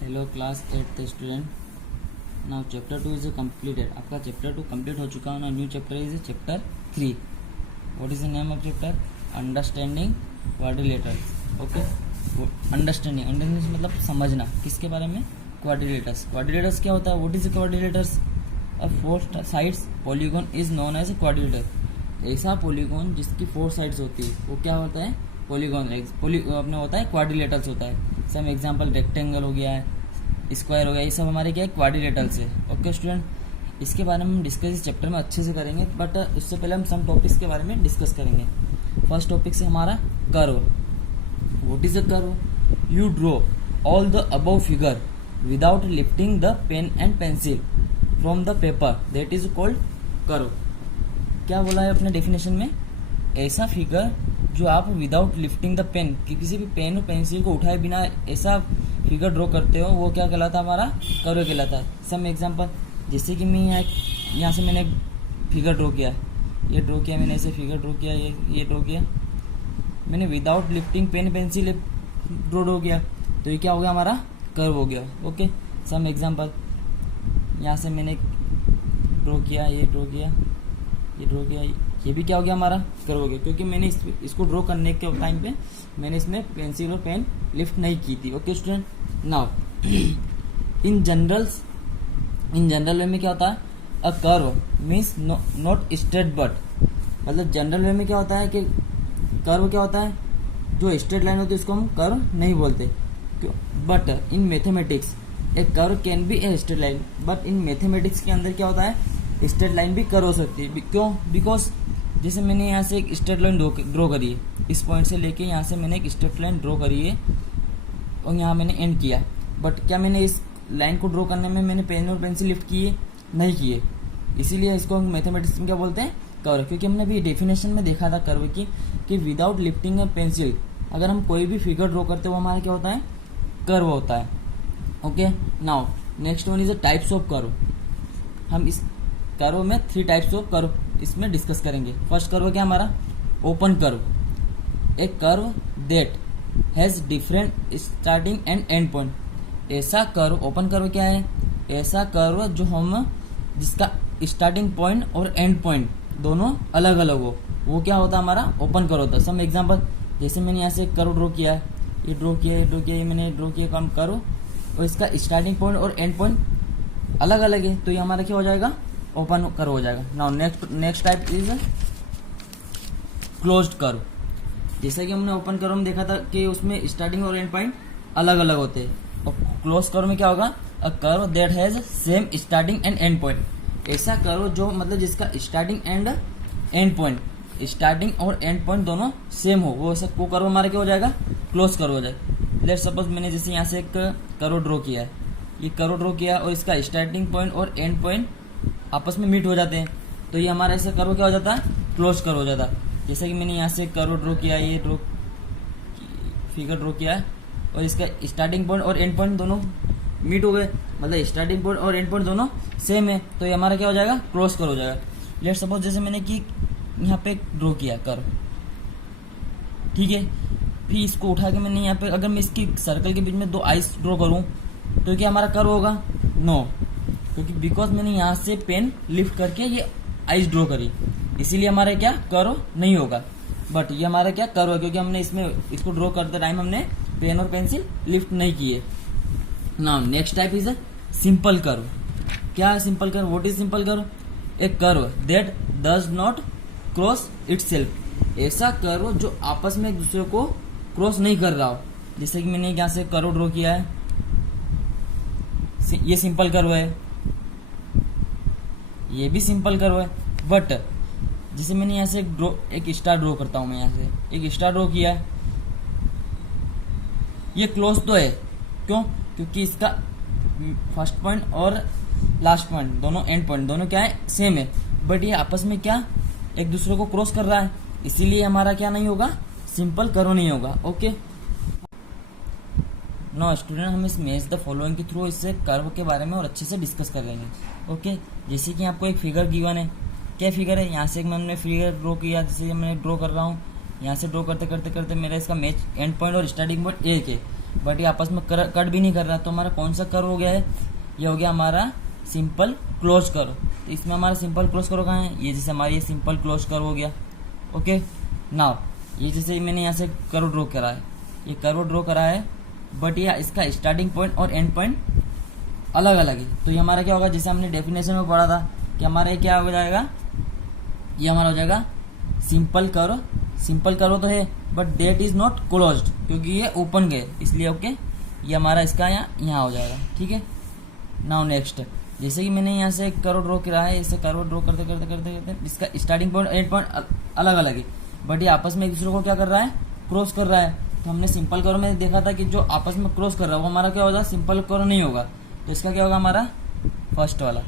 Hello class 8th student. Now chapter 2 is completed. आपका chapter 2 complete हो चुका है। Now new chapter is chapter 3। What is the name of chapter? Understanding quadrilaterals. Okay, understanding मतलब समझना। किसके बारे में? क्वाड्रिलेटर्स। क्वाड्रिलेटर्स क्या होता है? What is quadrilaterals? A 4 sides polygon is known as quadrilateral. ऐसा पॉलीगॉन जिसकी 4 साइड्स होती है वो क्या होता है? पॉलीगॉन। अपने होता है क्वाड्रिलेटर्स होता है। सम एग्जांपल रेक्टेंगल हो गया है, स्क्वायर हो गया, ये सब हमारे क्या है? क्वाड्रिलेटर्स है। ओके स्टूडेंट, इसके बारे में हम डिस्कस इस चैप्टर में अच्छे से करेंगे, बट उससे पहले हम सम टॉपिक्स के बारे में डिस्कस करेंगे। फर्स्ट टॉपिक से हमारा curve. What is a curve? You draw all the above figure without lifting the pen and pencil from the paper, that is called curve. क्या बोला है अपने डेफिनेशन में? ऐसा फिगर जो आप विदाउट लिफ्टिंग द पेन, किसी भी पेन और पेंसिल को उठाए बिना ऐसा फिगर ड्रॉ करते हो, वो क्या कहलाता है? हमारा कर्व कहलाता है। सम एग्जांपल, जैसे कि मैं यहाँ से मैंने फिगर ड्रॉ किया, ये ड्रॉ किया मैंने, ऐसे फिगर ड्रॉ किया, ये ड्रॉ किया मैंने without lifting pen pencil draw किया, तो ये क्या हो गया? हमारा कर्व हो गया। ओके, सम एग्जांपल, यहाँ से मैंने ड्रॉ किया, ये ड्रॉ किया, ये ड्रॉ किया, ये भी क्या हो गया? हमारा कर्व हो गया, क्योंकि मैंने इसको ड्रॉ करने के टाइम पे मैंने इसमें पेंसिल और पेन लिफ्ट नहीं की थी। Okay student, now in general वे में क्या होता है? A curve means not straight but, मतलब जनरल वे में क्या होता है कि कर्व क्या होता है? जो स्ट्रेट लाइन होती है उसको हम कर्व नहीं बोलते। But in mathematics A curve can be a straight line, but in mathematics के अंदर क्या होता है? स्ट्रेट लाइन भी कर्व हो सकती है। क्यों? बिकॉज जैसे मैंने यहाँ से एक स्ट्रेट लाइन ड्रॉ करी है, इस पॉइंट से लेके यहाँ से मैंने एक स्ट्रेट लाइन ड्रॉ करी है और यहाँ मैंने एंड किया, बट क्या मैंने इस लाइन को ड्रॉ करने में मैंने पेन और पेंसिल लिफ्ट किए? नहीं किए। इसीलिए इसको हम मैथमेटिक्स में क्या बोलते हैं? कर्व। क्योंकि हमने अभी डेफिनेशन में देखा था कर्व की कि विदाउट लिफ्टिंग अ पेंसिल अगर हम कोई भी फिगर ड्रॉ करते हैं वो हमारा क्या होता है? कर्व होता है। Okay, now next one is the types of curve. हम इस कर्व में 3 टाइप्स ऑफ कर्व इसमें डिस्कस करेंगे। फर्स्ट कर्व क्या हमारा? Open curve. A curve that has different starting and and point. ऐसा कर्व, ओपन कर्व क्या है? ऐसा कर्व जो जिसका स्टार्टिंग पॉइंट और एंड पॉइंट दोनों अलग अलग हो, वो क्या होता है? हमारा ओपन कर्व होता है। सम एग्जांपल, जैसे मैंने यहाँ से एक कर्व ड्रॉ किया है, ये ड्रॉ किया, ये मैंने ड्रॉ किया काम कर्व, और इसका स्टार्टिंग पॉइंट और एंड पॉइंट अलग अलग है, तो ये हमारा क्या हो जाएगा? ओपन कर्व हो जाएगा। Now next type is closed curve. जैसा कि हमने ओपन कर्व में देखा था कि उसमें स्टार्टिंग और एंड पॉइंट अलग अलग होते हैं, और क्लोज कर्व में क्या होगा? A curve that has same starting and and point. ऐसा कर्व जो मतलब जिसका starting and and point, starting और एंड पॉइंट दोनों सेम हो, वो कर्व हमारा क्या हो जाएगा? क्लोज कर्व हो जाएगा। लेट्स सपोज मैंने जैसे यहाँ से एक कर्व ड्रॉ किया है, ये कर्व ड्रॉ किया और इसका स्टार्टिंग पॉइंट और एंड पॉइंट आपस में मीट हो जाते हैं, तो ये हमारा ऐसा कर्व क्या हो जाता है? क्लोज कर्व हो जाता है। जैसे कि मैंने यहाँ से कर्व ड्रॉ किया, ये फिगर ड्रॉ किया है और इसका स्टार्टिंग पॉइंट और एंड पॉइंट दोनों मीट हो गए, मतलब स्टार्टिंग पॉइंट और एंड पॉइंट दोनों सेम है, तो ये हमारा क्या हो जाएगा? क्लोज कर्व हो जाएगा। लेट सपोज जैसे मैंने कि यहाँ पे ड्रॉ किया कर्व, ठीक है, फिर इसको उठा के मैंने यहाँ पे अगर मैं इसकी सर्कल के बीच में 2 आइस ड्रॉ करूँ तो क्या हमारा कर्व होगा? नो, क्योंकि बिकॉज मैंने यहाँ से पेन लिफ्ट करके ये आइस ड्रॉ करी, इसीलिए हमारा क्या कर्व नहीं होगा। बट ये हमारा क्या कर्व है, क्योंकि हमने इसको ड्रॉ करते टाइम हमने पेन और पेंसिल लिफ्ट नहीं किए। Now next type is simple curve. क्या है simple curve? What is simple curve? A curve that does not cross itself. ऐसा कर्व जो आपस में एक दूसरे को क्रॉस नहीं कर रहा हो। जैसे कि मैंने यहाँ से कर्व ड्रॉ किया है, ये सिंपल कर्व है, ये भी सिंपल कर्व है। बट जैसे मैंने यहाँ से एक स्टार ड्रॉ करता हूं, मैं यहाँ से एक स्टार ड्रॉ किया, ये क्लोज तो है। क्यों? क्योंकि इसका फर्स्ट पॉइंट और लास्ट पॉइंट दोनों, एंड पॉइंट दोनों क्या है? सेम है, बट ये आपस में क्या एक दूसरे को क्रॉस कर रहा है, इसीलिए हमारा क्या नहीं होगा? सिंपल कर्व नहीं होगा। ओके, नो स्टूडेंट, हम इस मैच द फॉलोइंग के थ्रू इससे कर्व के बारे में और अच्छे से डिस्कस कर लेंगे। ओके, जैसे कि आपको एक फिगर गिवन है, क्या फिगर है? यहाँ से मैंने फिगर ड्रॉ किया, जैसे मैं ड्रॉ कर रहा हूँ, यहाँ से ड्रॉ करते करते करते मेरा इसका मैच एंड पॉइंट और स्टार्टिंग पॉइंट एक है, बट ये आपस में कट भी नहीं कर रहा, तो हमारा कौन सा कर्व हो गया है, ये हो गया हमारा सिंपल क्लोज कर्व। तो इसमें हमारा सिंपल क्लोज कर्व कहाँ है, ये जैसे हमारा ये सिंपल क्लोज कर्व हो गया। ओके नाउ ये जैसे मैंने यहाँ से कर्व ड्रॉ करा है, ये कर्व ड्रॉ करा है, बट ये इसका स्टार्टिंग पॉइंट और एंड पॉइंट अलग अलग है। तो ये हमारा क्या होगा, जैसे हमने डेफिनेशन में पढ़ा था कि हमारा ये क्या हो जाएगा, ये हमारा हो जाएगा सिंपल कर्व। सिंपल कर्व तो है but that is not closed, क्योंकि ये ओपन गए इसलिए। ओके ये हमारा इसका यहाँ हो जाएगा। ठीक है नाउ नेक्स्ट, जैसे कि मैंने यहाँ से एक कर्व ड्रॉ किया है, इसे कर्व ड्रॉ करते करते करते करते इसका स्टार्टिंग पॉइंट एंड पॉइंट अलग अलग है, बट ये आपस में एक दूसरे को क्या कर रहा है, क्रॉस कर रहा है। तो हमने सिंपल कर्व में देखा था कि जो आपस में क्रॉस कर रहा है वो हमारा क्या होगा, सिंपल कर्व नहीं होगा। तो इसका क्या होगा हमारा फर्स्ट वाला,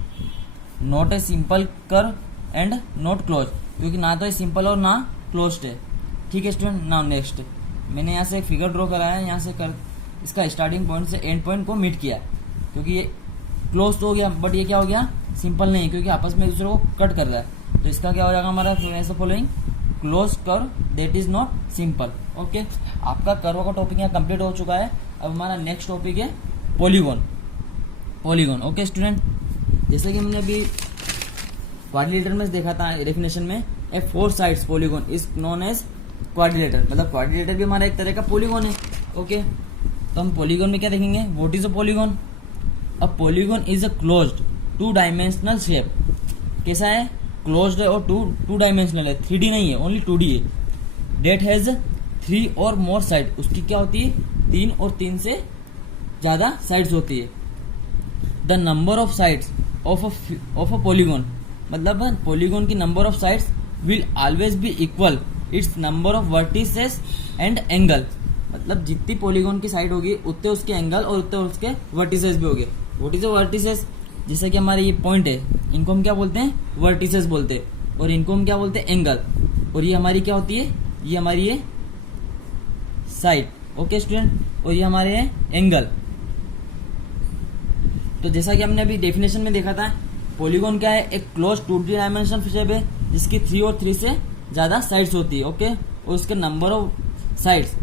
not a simple curve and not close, क्योंकि ना तो ये सिंपल और ना क्लोज्ड है। ठीक है स्टूडेंट नाउ नेक्स्ट, मैंने यहाँ से एक फिगर ड्रॉ करा है, यहाँ से इसका स्टार्टिंग पॉइंट से एंड पॉइंट को मीट किया, क्योंकि ये क्लोज तो हो गया बट ये क्या हो गया, सिंपल नहीं, क्योंकि आपस में एक दूसरे को कट कर रहा है। तो इसका क्या हो जाएगा हमारा following close curve that is not simple. Okay आपका कर्व का टॉपिक यहाँ कंप्लीट हो चुका है। अब हमारा नेक्स्ट टॉपिक है पॉलीगॉन। पॉलीगॉन ओके स्टूडेंट, जैसे कि हमने अभी क्वाड्रिलेटर में देखा था डेफिनेशन में, a 4 sides polygon is known as quadrilateral, मतलब क्वाड्रिलेटर भी हमारा एक तरह का पॉलीगॉन है। ओके तो हम पॉलीगॉन में क्या देखेंगे, what is a polygon. A polygon is a closed 2 dimensional shape. कैसा है, क्लोज्ड है और टू डायमेंशनल है, 3D नहीं है, ओनली 2D है। डेट हैज 3 और मोर साइड, उसकी क्या होती है, 3 और 3 से ज्यादा साइड्स होती है। The number of sides of a polygon, मतलब पॉलीगॉन की number of sides will always be equal it's number of vertices and angle, मतलब जितनी पॉलीगॉन की साइड होगी उतने उसके एंगल और उतने उसके वर्टिसेस भी होंगे। व्हाट इज अ वर्टिसेस, जैसे कि हमारे ये पॉइंट है, इनको हम क्या बोलते हैं, वर्टिसेस बोलते हैं, और इनको हम क्या बोलते हैं, एंगल। और ये हमारी क्या होती है, ये हमारी है साइड। ओके स्टूडेंट, और ये हमारे है एंगल। तो जैसा कि हमने अभी डेफिनेशन में देखा था, पॉलीगॉन क्या है, एक क्लोज 2D डायमेंशनल शेप है जिसकी 3 और 3 से ज्यादा साइड्स होती है। ओके और उसके नंबर ऑफ साइड्स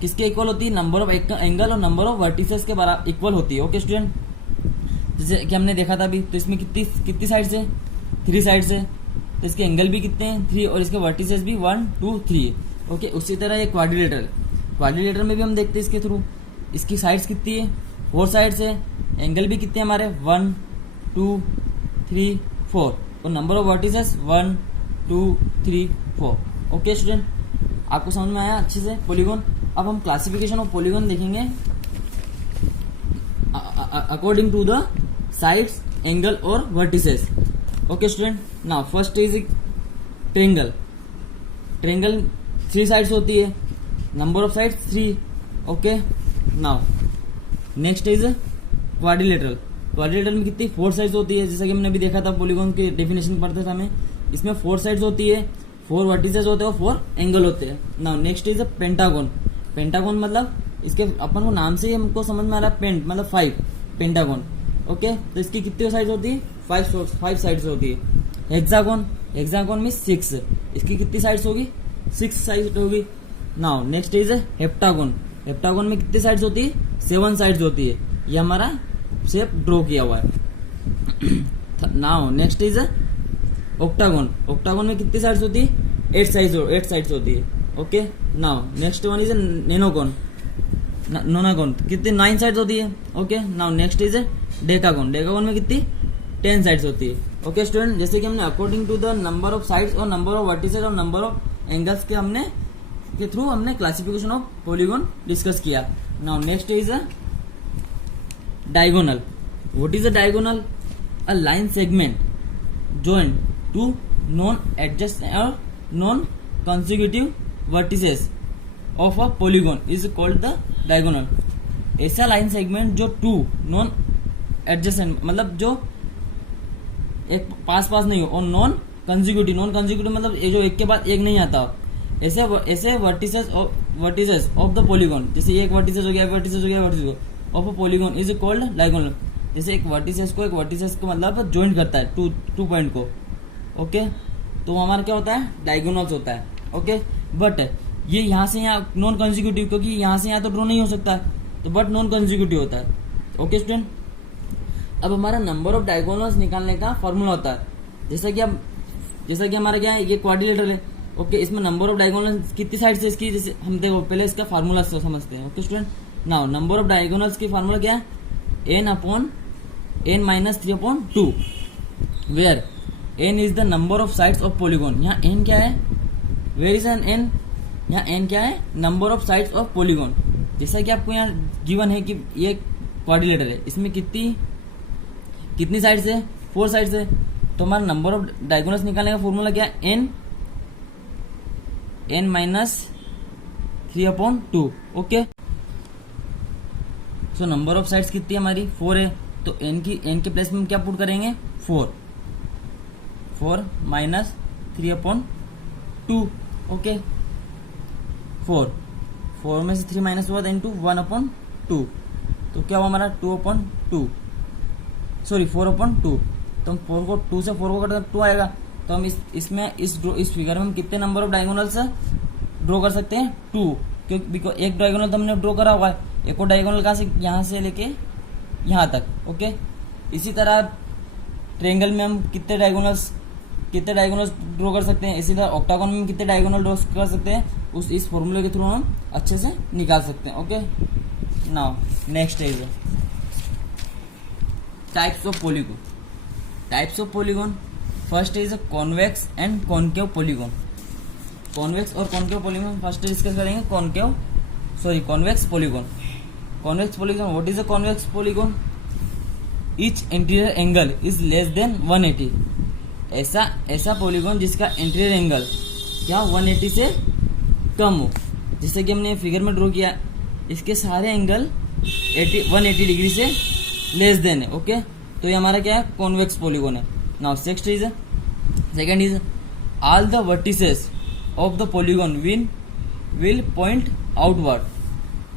किसके इक्वल होती है, नंबर ऑफ एंगल और नंबर ऑफ वर्टिसेस के बराबर इक्वल होती है। ओके स्टूडेंट, जैसे कि हमने देखा था अभी, तो इसमें कितनी साइड्स है, 3 साइड्स है, तो इसके एंगल भी कितने हैं, 3, और इसके वर्टिसेस भी 1 2 3 है। ओके उसी तरह ये क्वाड्रिलेटर में भी हम देखते हैं इसके थ्रू, इसकी साइड्स कितनी है, 4 साइड्स है, एंगल भी कितने हमारे 1 2 3 4, और number of vertices 1 2 3 4। Okay student, आपको समझ में आया अच्छे से पॉलीगॉन। अब हम क्लासिफिकेशन ऑफ पॉलीगॉन देखेंगे according to the sides, angle और vertices. Okay student, now first is triangle. Triangle 3 sides होती है, number of sides 3। Okay now next is quadrilateral. Quadrilateral में कितनी 4 साइड्स होती है, जैसा कि हमने अभी देखा था पॉलीगॉन की डेफिनेशन पढ़ते समय, इसमें 4 साइड्स होती है, 4 वर्टिसेस होते हैं और 4 एंगल होते हैं। Now next is pentagon. Pentagon मतलब इसके अपन को नाम से ही हमको समझ में आ रहा है, पेंट मतलब 5, पेंटागन। ओके तो इसकी कितनी साइड्स होती है, 5 साइड्स होती है। हेक्सागन, हेक्सागन में 6, इसकी कितनी साइड्स होगी, 6 साइड्स होगी। Now next is heptagon. Heptagon में कितनी साइड्स होती है, 7 साइड्स होती है। ये हमारा शेप ड्रॉ किया हुआ है। Now next is octagon. Octagon में कितनी साइड्स होती है, 8 साइड्स होती है। Okay now next one is नोनागन। नोनागन कितनी 9 साइड्स होती है। Okay now next is decagon. Decagon में कितनी 10 साइड्स होती है। ओके स्टूडेंट, जैसे कि हमने according to the number of sides और नंबर ऑफ वर्टिसेस और नंबर ऑफ एंगल्स के थ्रू हमने क्लासिफिकेशन ऑफ पॉलीगॉन डिस्कस किया। Now next is diagonal. What is a diagonal, a line segment join two non-adjacent or non-consecutive vertices of a polygon is called the diagonal। ऐसा line segment जो 2 non adjacent मतलब जो एक पास नहीं हो, और non consecutive मतलब जो एक के बाद एक नहीं आता, ऐसे वर्टिसेस ऑफ द पॉलीगॉन, जैसे एक वर्टिसेस हो गया, vertices of a polygon is called diagonal. जैसे एक वर्टिसेस को मतलब ज्वाइंट करता है टू पॉइंट को। ओके तो हमारा क्या होता है, डायगोनल्स होता है। ओके बट ये यहाँ से यहाँ नॉन कंजिक्यूटिव, क्योंकि यहाँ से यहाँ तो ड्रॉ नहीं हो सकता, तो बट नॉन कंसेक्यूटिव होता है। ओके स्टूडेंट, अब हमारा नंबर ऑफ डायगोनल्स निकालने का फॉर्मूला होता है, जैसा कि हमारा क्या है, ये क्वाड्रिलेटरल है। ओके, इसमें नंबर ऑफ डायगोनल्स कितनी साइड से इसकी, जैसे हम देखो पहले इसका फार्मूला समझते हैं। Okay student, now number of diagonals की फार्मूला क्या है, n/n-3/2 where n is the number of sides of polygon. यहाँ n क्या है, वेयर इज एन n, यहाँ n क्या है, number of sides of polygon. जैसा कि आपको यहाँ गिवन है कि ये क्वाड्रिलेटर है, इसमें कितनी साइड्स है, 4 साइड्स है। तो हमारा नंबर ऑफ डायगोनल्स निकालने का फॉर्मूला क्या है, n-3/2। Okay, so number of sides कितनी है हमारी, 4 है, तो n के प्लेस में हम क्या पुट करेंगे, 4 माइनस 3/2। ओके, 4 में से 3 माइनस हुआ देन 1/2, तो क्या हुआ हमारा 2/2, सॉरी 4/2। तो हम 4 को 2 से 4 को कट 2 आएगा। तो हम इस फिगर में हम कितने नंबर ऑफ डायगोनल्स ड्रॉ कर सकते हैं, 2, क्योंकि बिकॉज एक डायगोनल तो हमने ड्रॉ करा हुआ है, एक और डायगोनल कहाँ से, यहाँ से लेके यहाँ तक। ओके, इसी तरह ट्रायंगल में हम कितने डायगोनल्स ड्रॉ कर सकते हैं, इसी तरह ऑक्टागोन में कितने डायगोनल ड्रॉ कर सकते हैं, इस फॉर्मूले के थ्रू हम अच्छे से निकाल सकते हैं। Okay, now next is types of polygon. First is convex and concave polygon. Convex और कॉनकेव पॉलीगॉन फर्स्ट डिस्कस करेंगे। Convex polygon. What is a convex polygon, each interior angle is less than 180। ऐसा polygon जिसका interior angle क्या 180 से कम हो, जैसे कि हमने फिगर में ड्रॉ किया, इसके सारे एंगल 180 डिग्री से लेस देन है। ओके, तो ये हमारा क्या है, कॉन्वेक्स पॉलीगॉन है। Now second is all the vertices of the polygon will point outward.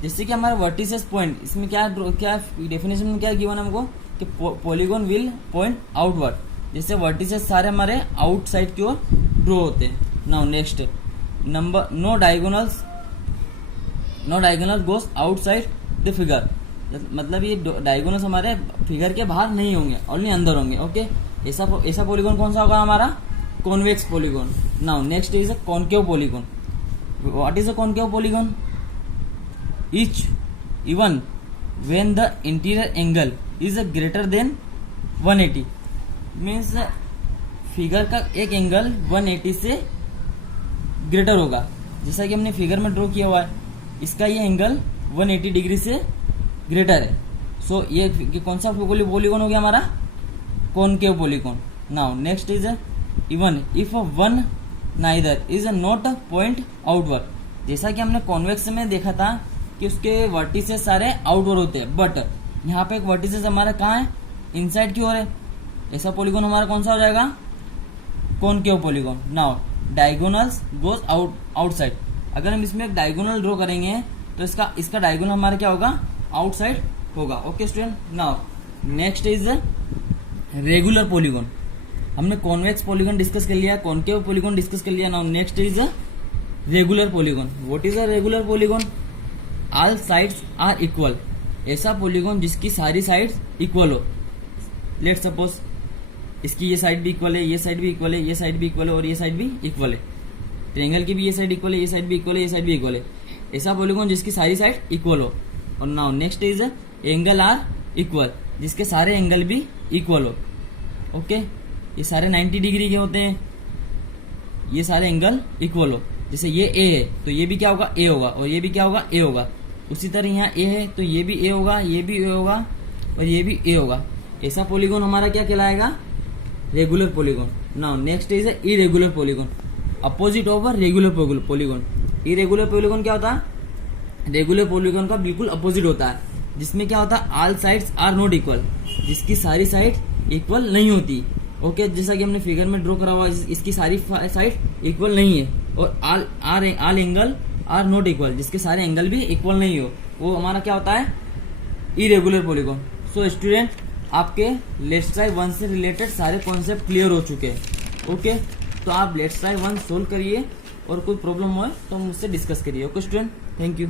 जैसे कि हमारा वर्टिसेस पॉइंट, इसमें क्या डेफिनेशन में क्या गिवन है हमको कि पॉलीगॉन विल पॉइंट आउटवर्ड, जैसे वर्टिसेस सारे हमारे आउटसाइड की ओर ड्रॉ होते हैं। Now next number, no diagonals goes outside the figure, मतलब ये डायगोनल्स हमारे फिगर के बाहर नहीं होंगे, ओनली अंदर होंगे। ओके, ऐसा पॉलीगॉन कौन सा होगा हमारा, convex polygon. Now next is a concave polygon. What is a concave polygon, even when the interior angle is greater than 180, means figure का एक एंगल 180 से ग्रेटर होगा। जैसा कि हमने फिगर में ड्रॉ किया हुआ है, इसका ये एंगल 180 डिग्री से ग्रेटर है। सो ये कौन सा पॉलीगॉन हो गया हमारा, concave polygon. Now next is even if one neither is not point outward. जैसा कि हमने कॉन्वेक्स में देखा था कि उसके वर्टिसेस सारे आउटवर्ड होते हैं, बट यहाँ पे एक वर्टिसेस हमारा कहाँ है, इनसाइड की ओर है। ऐसा पॉलीगॉन हमारा कौन सा हो जाएगा, concave polygon. Now diagonals goes outside. अगर हम इसमें एक डायगोनल ड्रॉ करेंगे तो इसका डायगोनल हमारा क्या होगा, आउटसाइड होगा। Okay student, now next is regular polygon. हमने कॉन्वेक्स पॉलीगॉन डिस्कस कर लिया, कॉनकेव पॉलीगॉन डिस्कस कर लिया। Now next is regular polygon. What is a regular polygon, all sides are equal. ऐसा पॉलीगॉन जिसकी सारी साइड्स इक्वल हो। लेट सपोज इसकी ये साइड भी इक्वल है, ये साइड भी इक्वल है, ये साइड भी इक्वल है और ये साइड भी इक्वल है। ट्रायंगल की भी ये साइड इक्वल है, ये साइड भी इक्वल है, ये साइड भी इक्वल है। ऐसा पॉलीगॉन जिसकी सारी साइड इक्वल हो। और now next is angle are equal, जिसके सारे एंगल भी इक्वल हो। ओके, ये सारे 90 डिग्री के होते हैं, ये सारे एंगल इक्वल हो। जैसे ये ए है तो ये भी क्या होगा, ए होगा, और ये भी क्या होगा, ए होगा। उसी तरह यहाँ ए है तो ये भी ए होगा, ये भी ए होगा और ये भी ए होगा। ऐसा पॉलीगॉन हमारा क्या कहलाएगा, regular polygon. Now next is irregular polygon, opposite of regular polygon. Irregular polygon क्या होता है, रेगुलर पॉलीगॉन का बिल्कुल अपोजिट होता है, जिसमें क्या होता है, all sides are not equal, जिसकी सारी साइड इक्वल नहीं होती। ओके, जैसा कि हमने फिगर में ड्रॉ करा हुआ, इसकी सारी साइड इक्वल नहीं है। और all angle are not equal, जिसके सारे एंगल भी इक्वल नहीं हो, वो हमारा क्या होता है, इरेगुलर पॉलीगॉन। सो स्टूडेंट, आपके लेफ्ट साइड 1 से रिलेटेड सारे कॉन्सेप्ट क्लियर हो चुके हैं। ओके, तो आप लेफ्ट साइड 1 सोल्व करिए और कोई प्रॉब्लम हो तो मुझसे डिस्कस करिए। Okay student, thank you.